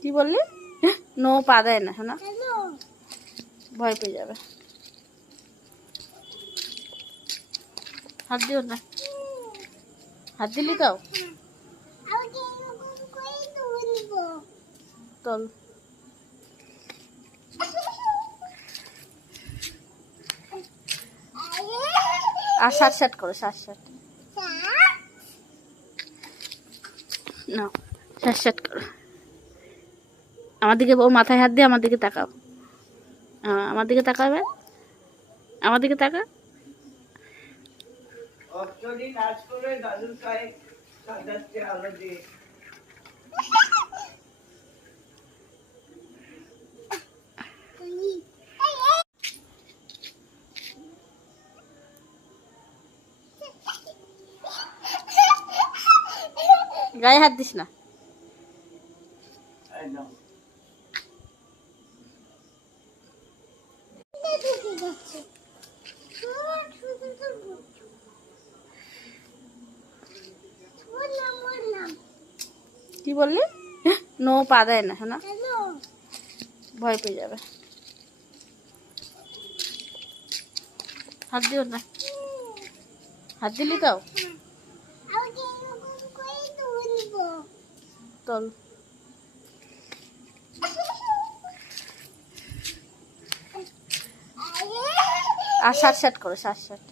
কি বললি? নো পা দেয় না শোনা, ভয় পেয়ে যাবে। হাত দিও না, হাত দিলি তাও চল। আর সাট সাট করো, সাট সাট না, সাট সাট করো। আমার দিকে, ওর মাথায় হাত দিয়ে আমার দিকে তাকাও, আমার দিকে তাকাবে, আমার দিকে তাকা। নাচ করে দাদুর গায়ে সাজাচ্ছে আলো দিয়ে। গায়ে হাত দিস না। কি বললি? নো পা দেয় না শোনা, ভয় পেয়ে যাবে। হাত দিও না, হাত দিলি তাও চল। আর সাট সাট করো, সাট সাট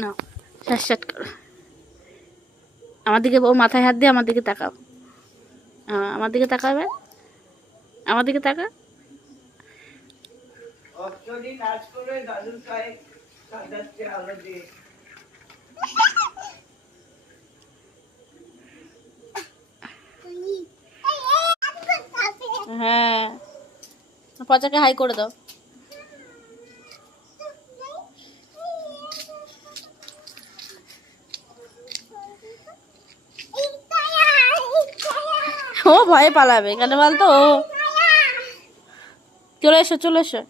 না, সাট সাট করো। আমার দিকে, ওর মাথায় হাত দিয়ে আমার দিকে তাকাও, আমার দিকে তাকাবে, আমার দিকে তাকা। নাচ করে দাদুর গায়ে সাজাচ্ছে আলো দিয়ে। হ্যাঁ, পচাকে হাই করে দাও। ও ভয়ে পালাবে কেন বলতো? চলে এসো, চলে এসো।